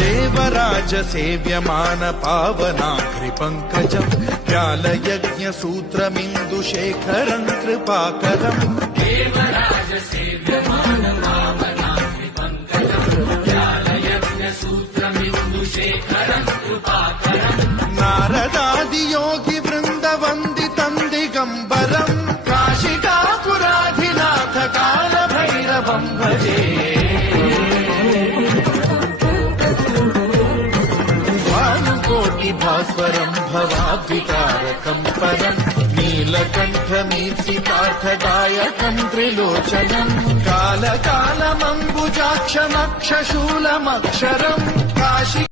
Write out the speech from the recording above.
देवराज सेव्यमान पावनाघ्रि पंकजं व्यालयज्ञ सूत्रमिन्दुशेखरं कृपाकरम् देवराज सेव्यमान पावनाघ्रि पंकजं व्यालयज्ञ सूत्रमिन्दुशेखरं कृपाकरम् नारदादि योगि वृन्द वन्दितं दिगम्बरं काशिकापुराधिनाथ काल भैरवं भजे भास्वरं भवाद्विकारकं परं नीलकण्ठमीप्सितार्थदायकं त्रिलोचनं कालकालमम्बुजाक्षमक्षशूलमक्षरं काशि